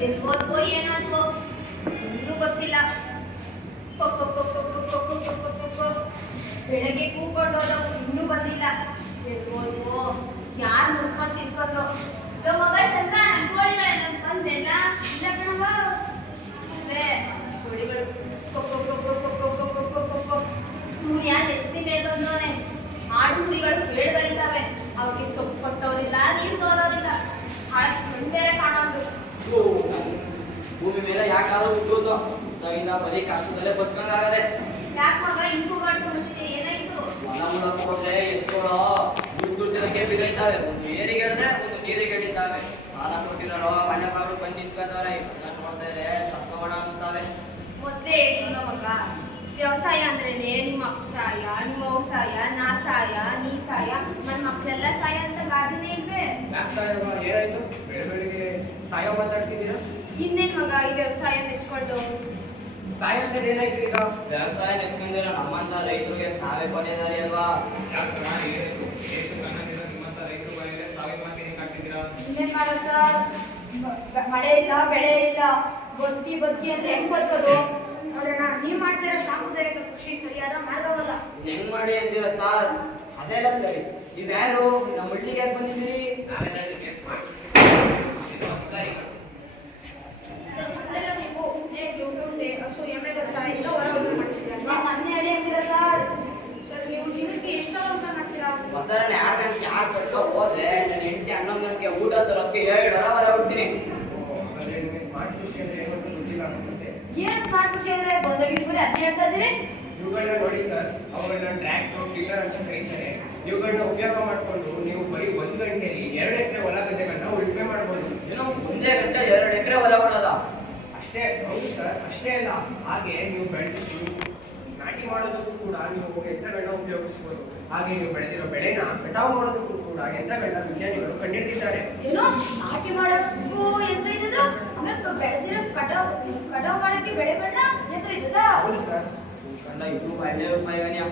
ಒಂದು ಗೊತ್ತಿಲ್ಲ ಕೊಕ್ಕೊ ಕೊಕ್ಕೊ ಕೊಕ್ಕೊ ಕೊಕ್ಕೊ ಕೊಕ್ಕೊ ಕೊಕ್ಕೊ. ಬೆಳಗ್ಗೆ ಕೂಕೊಂಡೋದವು ಇನ್ನೂ ಬಂದಿಲ್ಲ ಎಲ್ಗೋದ್ವೋ ಯಾರು ಮುಟ್ಕೊಂಡ್ ತಿನ್ಕೊಂಡ್ರು ಭೂಮಿ ಮೇಲೆ ಯಾಕಾದ್ರೂ ಹುಟ್ಟುವುದು ನಾವಿಂದ ಬರೀ ಕಷ್ಟದಲ್ಲೇ ಬದುಕಂಗಾಗದೆ. ಯಾಕೆ ಮಗ ಇಂಪು ಏನಾಯ್ತು? ಹೊಲ ಮೂಲಕ ಹೋದ್ರೆ ಎತ್ಕೊಳೋ ದುಡ್ಡು ದುಡ್ಡಿನಕ್ಕೆ ಬಿದ್ದೈತಾವೆ ಒಂದು ಏರಿಗೆ ಹೇಳಿದ್ರೆ ಒಂದು ನೀರಿಗೆ ಹೇಳಿದ್ದಾವೆ. ಸಾಲ ಕೊಟ್ಟಿರೋ ಮನೆ ಬಂದು ಸತ್ತೋಣ ಅನಿಸ್ತಾವೆ ಮೊದ್ಲೇ ಮಗ ವ್ಯವಸಾಯ ಅಂದ್ರೆ ನಿಮ್ಮ ಸಾಯ ನಿಮ್ಮ ಸಾಯ ನಾ ಸಾಯ ನೀ ಸಾಯ ನನ್ನ ಮಕ್ಕಳೆಲ್ಲ ಸಾಯ ಅಂತ ಗಾದಿನೇ ಇಲ್ವೇ? ಯಾಕೆ ಸಾಯೋ ಮಾತಾಡ್ತಿದ್ದೀರಾ? ಇನ್ನೇನ್ ಮಗ ಈ ವ್ಯವಸಾಯ ಮೆಚ್ಕೊಂಡು ಸಾಯ ಅಂತ ಏನಾಯ್ತು ಈಗ? ವ್ಯವಸಾಯ ನೆಚ್ಕೊಂಡಿರೋ ನಮ್ಮಂತ ರೈತರಿಗೆ ಸಾವೇ ಕೊನೆದಾರಿ ಅಲ್ವಾ? ಇನ್ನೇನ್ ಮಾಡೋದ್ ಸರ್. ಮಳೆ ಇಲ್ಲ ಬೆಳೆ ಇಲ್ಲ. ಬದುಕಿ ಬದುಕಿ ಅಂದ್ರೆ ಹೆಂಗ್ ಬದುಕೋದು? ನೋಡೋಣ ನೀವ್ ಮಾಡ್ತಾ ಇರೋ ಸಾಂಪ್ರದಾಯಿಕ ಕೃಷಿ ಸರಿಯಾದ ಮಾರ್ಗವಲ್ಲ. ಹೆಂಗ್ ಮಾಡಿ ಅಂತೀರ ಸರ್? ಅದೆಲ್ಲ ಸರಿ. ಇವ್ಯಾರು ನಮ್ಮ ಹಳ್ಳಿಗೆ ಯಾಕೆ ಬಂದಿದ್ದೀರಿ? ನಾವೆಲ್ಲ ನಿಮಗೆ ಇದು ಅಧಿಕಾರಿಗಳು ಅದೆಲ್ಲ ನೀವು ಉಂಡೆ ಉಂಡೆ ಹಸು ಎಮ್ಮೆ ಗೊಸ ಎಲ್ಲ ಒಳಗೊಬ್ಬರ ಮಾಡ್ತೀರಾ ನೀವು ಮೊನ್ನೆ ಅಡಿ ಅಂತೀರಾ ಸರ್ ಸರ್ ನೀವು ದಿನಕ್ಕೆ ಎಷ್ಟು ಊಟ ಮಾಡ್ತೀರಾ ಒತ್ತರಣ ಯಾರ ಗಂಟೆ ಯಾರು ಕಟ್ಕ ಹೋದ್ರೆ ನನ್ನ ಹೆಂಡತಿ ಊಟ ತರೋದಕ್ಕೆ ಎರಡು ಹೊರ ಹೊರ ಹುಡ್ತೀನಿ ನಿಮಗೆ ಸ್ಮಾರ್ಟ್ ಕೃಷಿ ಅಂದ್ರೆ ಏನು ಅಂತ ಗೊತ್ತಿಲ್ಲ ಅನ್ಸುತ್ತೆ ಏನ್ ಸ್ಮಾರ್ಟ್ ಕೃಷಿ ಅಂದ್ರೆ ಬಂದೋಗಿರ್ಬೋದು ಅದೇ ಅಂತ ಇದೀರಿ ಇವುಗಳನ್ನ ನೋಡಿ ಸರ್ ಅವುಗಳನ್ನ ಟ್ರ್ಯಾಕ್ಟರ್ ಟಿಲ್ಲರ್ ಅಂತ ಕರೀತಾರೆ. ಇವುಗಳನ್ನ ಉಪಯೋಗ ಮಾಡಿಕೊಂಡು ನೀವು ಬರೀ ಒಂದು ಗಂಟೆಯಲ್ಲಿ ಎರಡು ಎಕರೆ ಹೊಲ ಗದ್ದೆಗಳನ್ನ ಉಳುಮೆ ಮಾಡ್ಬೋದು. ಏನು ಒಂದೇ ಗಂಟೆ ಎರಡು ಎಕರೆ ಹೊಲ ಕೊಡೋದ? ಅಷ್ಟೇ ಹೌದು ಸರ್ ಅಷ್ಟೇ ಅಲ್ಲ. ಹಾಗೆ ನೀವು ಬೆಳೆದು ನಾಟಿ ಮಾಡೋದಕ್ಕೂ ಕೂಡ ನೀವು ಯಂತ್ರಗಳನ್ನ ಉಪಯೋಗಿಸಬಹುದು ಹಾಗೆ ನೀವು ಬೆಳೆದಿರೋ ಬೆಳೆನ ಕಟಾವು ಮಾಡೋದಕ್ಕೂ ಕೂಡ ಯಂತ್ರಗಳನ್ನ ವಿಜ್ಞಾನಿಗಳು ಕಂಡುಹಿಡಿದಿದ್ದಾರೆ. ಏನೋ ನಾಟಿ ಮಾಡೋಕ್ಕೂ ಯಂತ್ರ ಇದ್ದದ ಆಮೇಲೆ ಬೆಳೆದಿರೋ ಕಟಾವ್ ಕಟಾವ್ ಮಾಡಕ್ಕೆ ಬೆಳೆಗಳನ್ನ ಯಂತ್ರ ಇದ್ದದ ಹೌದು ಸರ್. ಕಂಡ ಇದು ಬಾಲ್ಯ ಉಪಾಯನೇ